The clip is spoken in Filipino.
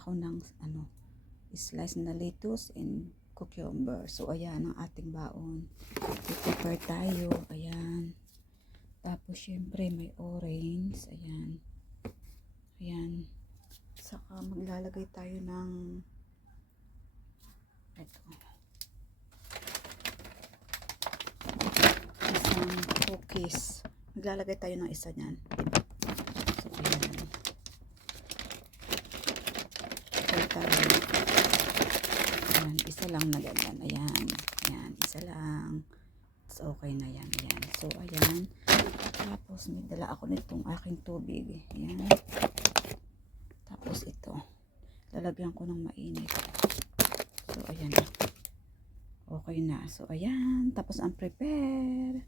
ako ng ano, slice na lettuce and cucumber. So ayan ang ating baon. I-prepare tayo. Ayan. Tapos syempre may orange. Ayan. Ayan. Saka maglalagay tayo ng ito. Isang cookies. Maglalagay tayo ng isa niyan. So ayan. Tayo. Ayan, isa lang na ganyan. Ayan. Ayan, isa lang. So, okay na yan. Ayan. So, ayan. Tapos, may dala ako nitong aking tubig. Ayan. Tapos, ito. Lalagyan ko ng mainit. So, ayan. Okay na. So, ayan. Tapos, ang prepare.